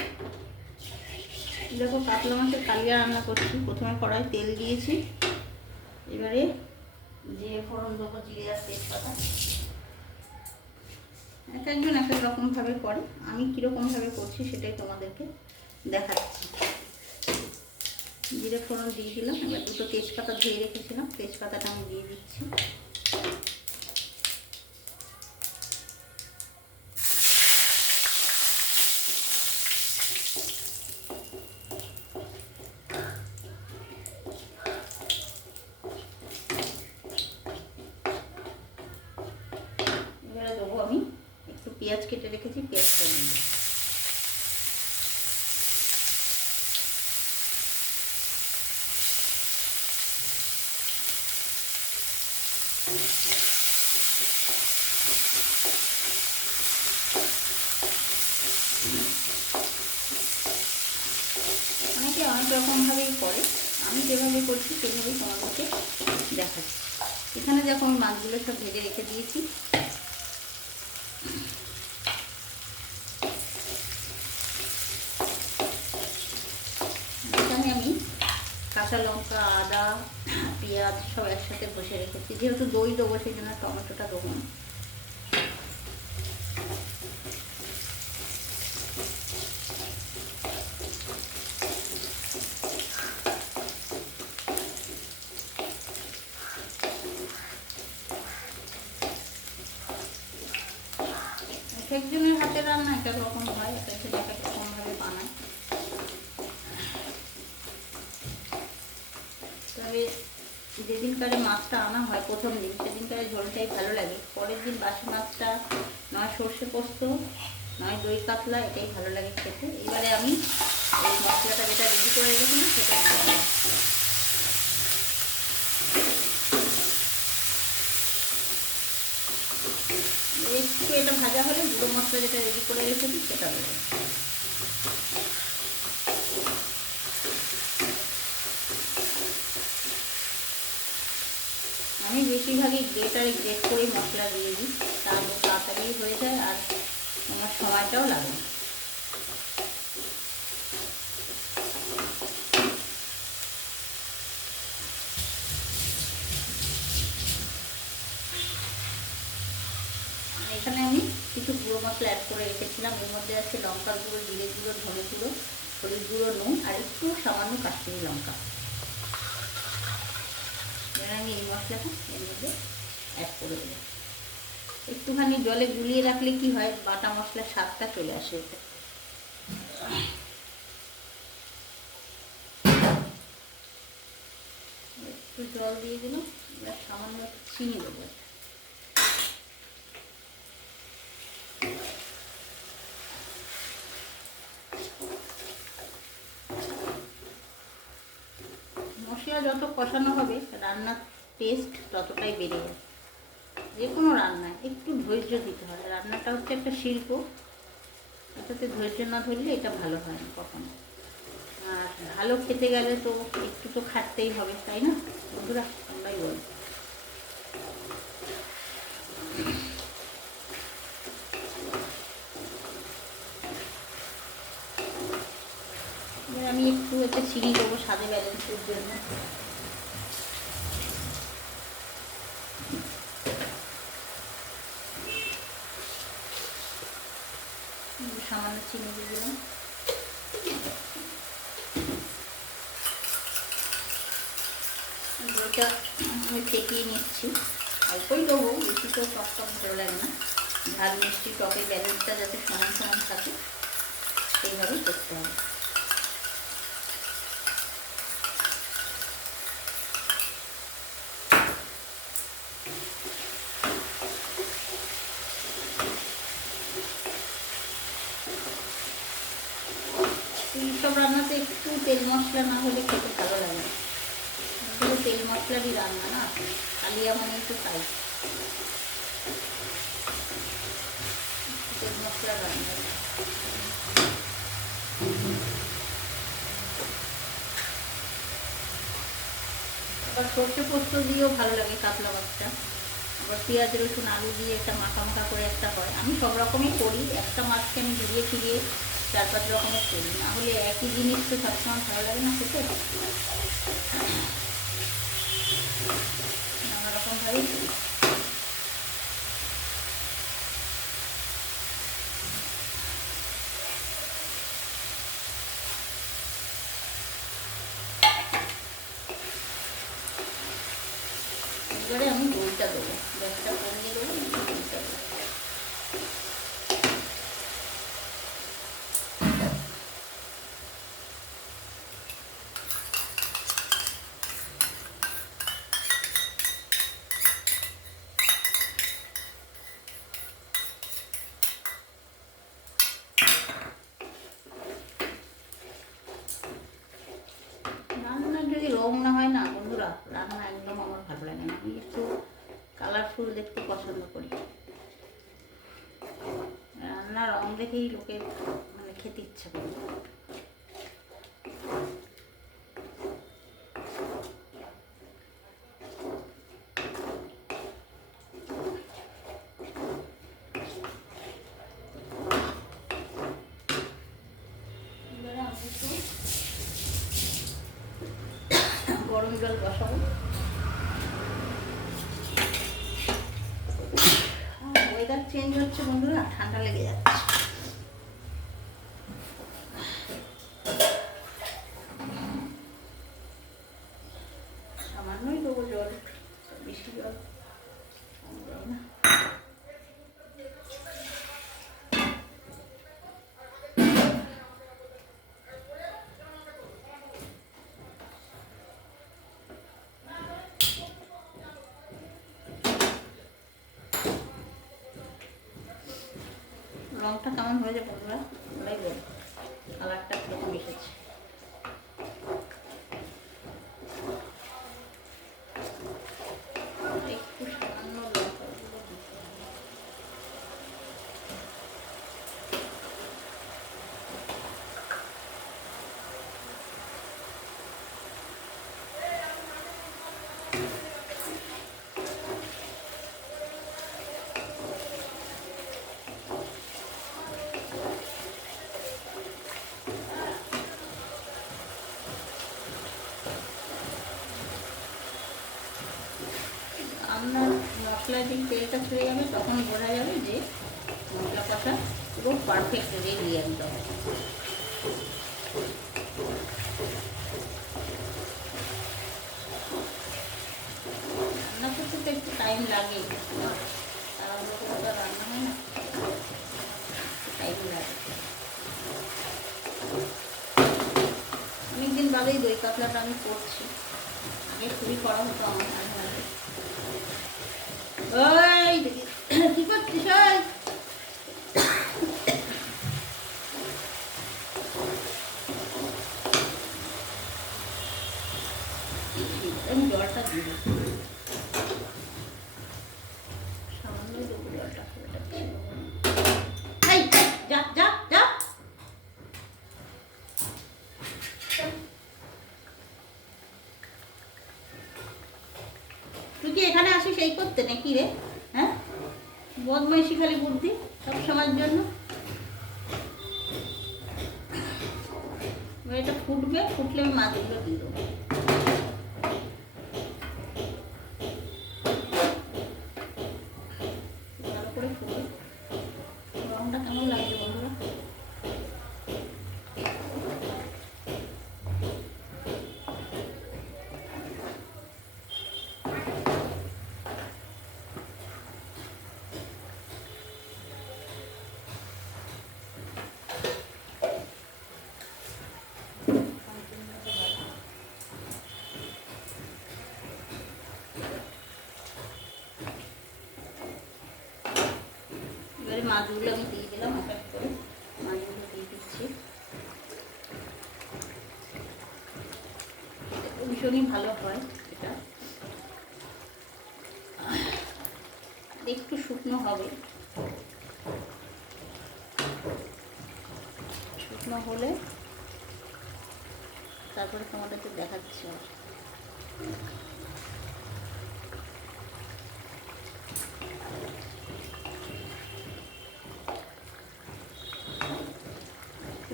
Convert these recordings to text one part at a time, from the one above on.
দেখো কাতলা মাছের কালিয়া রান্না করছি। প্রথমে কড়াই তেল দিয়েছি, এবারে যে ফোড়ন দেবো জিরে আর তেজপাতা। এক একজন এক এক রকমভাবে করে, আমি কীরকমভাবে করছি সেটাই তোমাদেরকে দেখাচ্ছি। জিরে ফোড়ন দিয়ে দিলাম, এবার দুটো তেজপাতা ধুয়ে রেখেছিলাম, তেজপাতাটা আমি দিয়ে দিচ্ছি। এবারে দেবো আমি একটু পেঁয়াজ কেটে রেখেছি, পেঁয়াজটা দিয়ে দিই। অনেকে অনেক রকমভাবেই করে, আমি যেভাবে করছি সেভাবেই তোমাদেরকে দেখাচ্ছি। এখানে দেখো আমি মাছগুলো সব ভেজে রেখে দিয়েছি। এখানে আমি কাঁচা লঙ্কা, আদা, পেঁয়াজ সব একসাথে বসে রেখেছি। যেহেতু দই দেবো সেই জন্য টমেটোটা দেবো না। এক একজনের হাতের রান্না এক এক রকম হয়, এক একজন এক এক রকমভাবে বানায়। তবে যেদিনকারে মাছটা আনা হয় প্রথম দিন, সেদিনকারে ঝোলটাই ভালো লাগে। পরের দিন বাসি মাছটা নয় সর্ষে পোস্ত, নয় দই কাতলা, এটাই ভালো লাগে খেতে। এবারে আমি এই মশলাটা যেটা রেডি করে রেখেছিলাম সেটা দিয়ে দিলাম। একটু এটা ভাজা হলে গুঁড়ো মশলা যেটা রেডি করে রেখেছি সেটা দেবো। আমি বেশিরভাগই গ্রেটারে গ্রেট করেই মশলা দিয়ে দিই, তাহলে তাড়াতাড়ি হয়ে যায় আর আমার সময়টাও লাগে। এখানে আমি কিছু গুঁড়ো মশলা অ্যাড করে রেখেছিলাম। এর মধ্যে আছে লঙ্কার গুঁড়ো, জিরে গুঁড়ো, ধনে গুঁড়ো, হলুদ গুঁড়ো, নুন আর একটু সামান্য কাশ্মীরি লঙ্কা। এবার আমি এই মশলাটা এর মধ্যে অ্যাড করে দেবো। একটুখানি জলে গুলিয়ে রাখলে কি হয়, বাটা মশলার স্বাদটা চলে আসে এতে। একটু জল দিয়ে দিলাম, এবার সামান্য চিনি দেবো। মশলা যত কষানো হবে রান্নার টেস্ট ততটাই বেড়ে যায়। যে কোনো রান্নায় একটু ধৈর্য দিতে হয়। রান্নাটা হচ্ছে একটা শিল্প, এটাতে ধৈর্য না ধরলে এটা ভালো হয় না কখনো। আর ভালো খেতে গেলে তো একটু তো খাটতেই হবে, তাই না বন্ধুরা? আমরাই বলি। এবার আমি একটু একটা চিনি দেবো স্বাদে ব্যালেন্সের জন্য। সামান্য চিনি দিয়ে দিলাম। দইটা আমি ফেটিয়ে নিচ্ছি, অল্পই দেবো, বেশি তো টক টক ভালো লাগে না। ঝাল মিষ্টি টকের ব্যালেন্সটা যাতে সমান সমান থাকে সেইভাবেই করতে হবে। এইসব রান্নাতে একটু তেল মশলা না হলে খেতে ভালো লাগে না। পুরো তেল মশলারই রান্না না, কালিয়া মানেই তো তাই তেল মশলা রান্না। আবার সর্ষে পোস্ত দিয়েও ভালো লাগে কাতলা মাছটা। আবার পেঁয়াজ রসুন আলু দিয়ে একটা মাখা মাখা করে একটা হয়। আমি সব রকমই করি, একটা মাছকে আমি ঘুরিয়ে ফিরিয়ে 4-5 রকমের করি, না হলে একই জিনিস তো সবসময় ভালো লাগে না খেতে, নানা রকমভাবেই করি। এবারে আমি গোলটা দেবো, গ্যাসটা কমিয়ে দেবো, গোলটা দেবো। রান্নার যদি রং না হয় না বন্ধুরা, রান্না একদম আমার ভালো লাগে না। আমি একটু কালারফুল দেখতে পছন্দ করি। রান্নার রং দেখেই লোকের মানে খেতে ইচ্ছা করে। গরম জল বসাবো। ওয়েদার চেঞ্জ হচ্ছে বন্ধুরা, ঠান্ডা লেগে যাচ্ছে। সামান্যই দেবো জল, বেশি জল দেয় না। রংটা কেমন হয়েছে বন্ধুরা ওরাই বল, কালারটা কীরকম এসেছে। একটু সামান্য লঙ্কা গুঁড়ো দিতে হবে। আপনার মশলা দিয়ে তেলটা ছেড়ে যাবে, তখন বোঝা যাবে যে মশলা কষা পুরো পারফেক্ট রেডি একদম। রান্না করতে তো একটু টাইম লাগে, তাড়াহুড়ো করে তো রান্না হয় না, টাইম লাগে। অনেকদিন বাদেই দই কাতলাটা আমি করছি, আগে খুবই করা হতো আমার মাঝে মাঝে। ওই দেখি কি করছিস? আমি জলটা দিয়ে দিই, সামান্য দেবো জলটা, যা যা যা। তুই কি এখানে আসিস এই করতে নাকি রে? হ্যাঁ, বদমাইশি খালি বুদ্ধি সব সময়ের জন্য। এটা ফুটবে, ফুটলে আমি মাছগুলো দিয়ে দেবো। ভালো করে ফুটবে। রংটা কেমন লাগছে বন্ধুরা? এবারে মাছগুলো আমি দিয়ে দিলাম, এক এক করে মাছগুলো দিয়ে দিচ্ছি। ভীষণই ভালো হয় এটা, একটু শুকনো হবে, শুকনো হলে তারপরে তোমাদেরকে দেখাচ্ছি। আর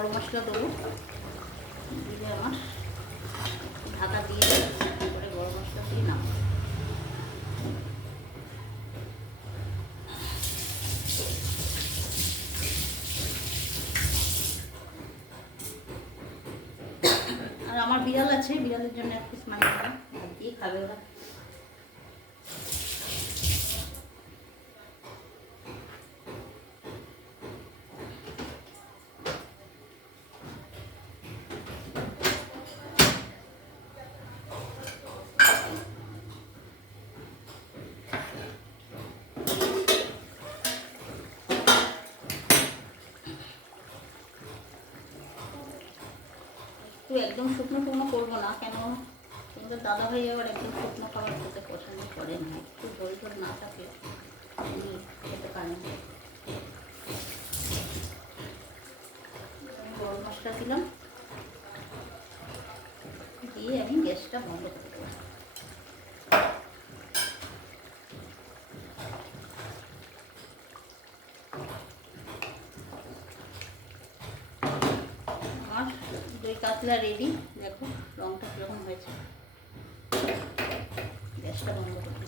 গরম মশলা দেবো, দিলে আমার ঢাকা দিয়ে করে গরম মশলা দিয়ে নাম। আর আমার বিড়াল আছে, বিড়ালের জন্য এক পিস মাছ দিয়ে খাবে ওরা। একদম শুকনো শুকনো করবো না, কেন তোমাদের দাদাভাই আবার একদম শুকনো খাবার খেতে পছন্দ করে না, একটু ঝোল ঝোল না থাকে উনি খেতে পারেন। গরম মশলা দিলাম, দিয়ে আমি গ্যাসটা বন্ধ করে দেবো। দই কাতলা রেডি, দেখো রংটা কীরকম হয়েছে। গ্যাসটা বন্ধ করে